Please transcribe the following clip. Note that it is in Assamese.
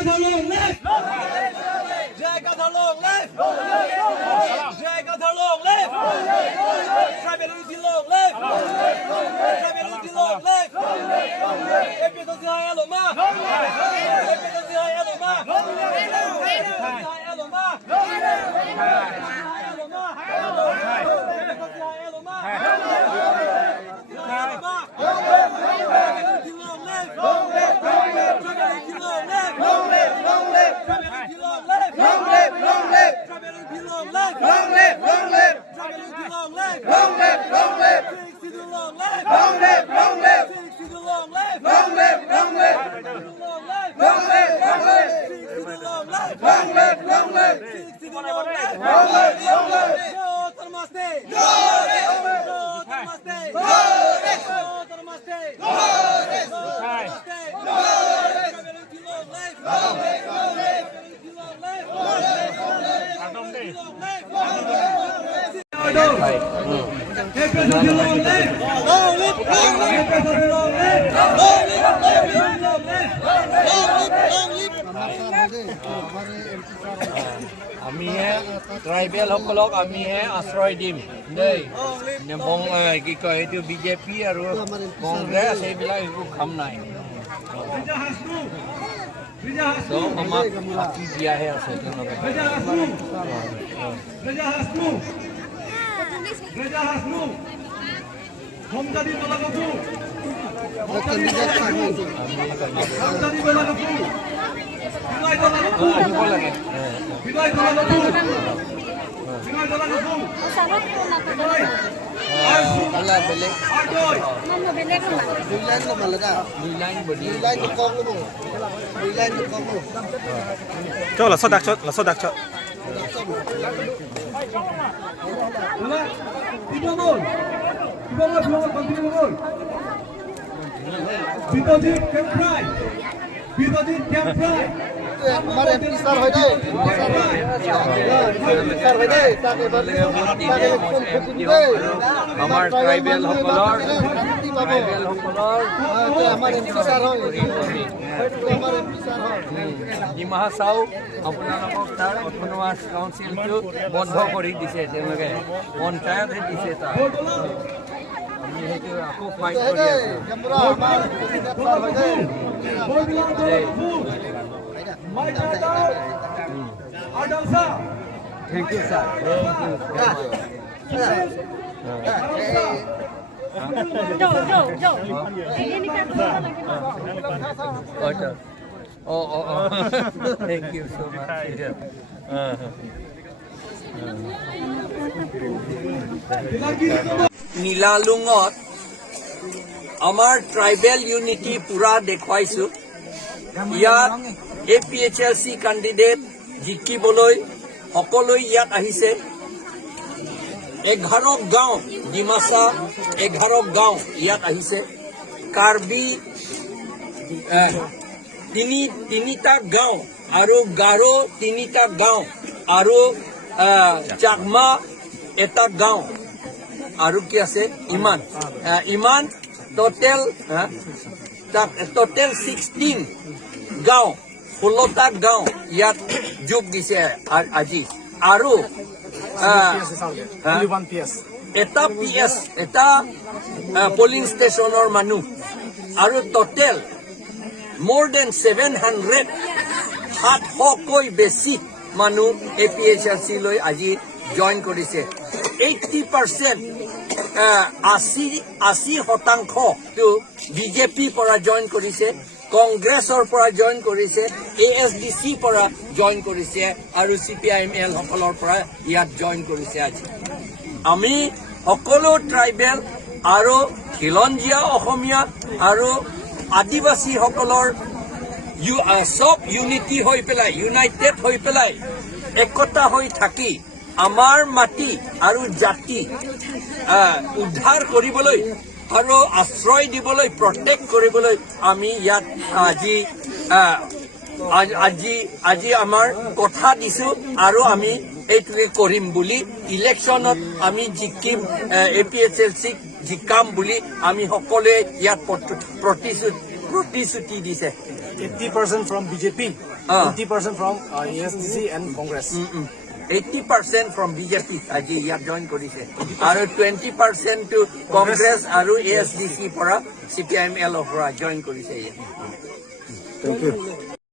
Kadhalong left! Jai Kadhalong left! Jai Kadhalong left! Tribal unity long left! Tribal unity long left! Epidociai Eloma! Epidociai Eloma! Epidociai Eloma! আমি ট্ৰাইবেল সকলক আমি আশ্ৰয় দিম দেই কি কয় এইটো বিজেপি আৰু কংগ্ৰেছ এইবিলাক একো কাম নাই আমাক বাকী দিয়াহে আছে cho là sốt đặc cho हमारे एमपी सर हो गए सर हो गए ताकि আমাৰ ট্ৰাইবেল সকলৰ हमारे एमपी सर हो हमारे एमपी सर हो ডিমা চাও আপোনালোকক তাৰ অট'নমাছ কাউন্সিলটো বন্ধ কৰি দিছে তেওঁলোকে পঞ্চায়তহে দিছে তাৰ আমি সেইটো আকৌ ফাইট কৰি আছো thank you sir Thank you so much. নীলালুঙত আমাৰ ট্ৰাইবেল ইউনিটি পুৰা দেখুৱাইছো ইয়াত APHLC কেণ্ডিডেট জিকিবলৈ সকলো ইয়াত আহিছে 11 গাঁও ডিমাচা 11 গাঁও ইয়াত আহিছে কাৰ্বি তিনিটা গাঁও আৰু গাৰো তিনিটা গাঁও আৰু চাকমা এটা গাঁও আৰু কি আছে ইমান টোটেল 16 গাঁও 16টা গাঁও ইয়াত যোগ দিছে আজি আৰু এটা PS এটা পলিং ষ্টেচনৰ মানুহ আৰু টোটেল more than 700 700কৈ বেছি মানুহ APHLC লৈ আজি জইন কৰিছে 80% 80% বিজেপি পৰা জইন কৰিছে কংগ্ৰেছৰ পৰা জইন কৰিছে ASDC পৰা জইন কৰিছে আৰু CPIML সকলৰ পৰা ইয়াত জইন কৰিছে আজি আমি সকলো ট্ৰাইবেল আৰু খিলঞ্জীয়া অসমীয়া আৰু আদিবাসী সকলৰ সব ইউনিটি হৈ পেলাই ইউনাইটেড হৈ পেলাই একতা হৈ থাকি আমাৰ মাটি আৰু জাতি উদ্ধাৰ কৰিবলৈ আৰু আশ্ৰয় দিবলৈ প্ৰটেক্ট কৰিবলৈ আমি ইয়াত আজি আমাৰ কথা দিছো আৰু আমি এইটোকে কৰিম বুলি ইলেকশ্যনত আমি জিকিম APHLC জিকাম বুলি আমি সকলোৱে ইয়াত প্ৰতিশ্ৰুতি প্ৰতিশ্ৰুতি দিছে 80% from BJP, Ah. 20% from ASDC and Congress. 80% from BJP আজি ইয়াত জইন কৰিছে আৰু 20% to কংগ্ৰেছ আৰু ASDC পৰা CPIML পৰা জইন কৰিছে ইয়াত। Thank you.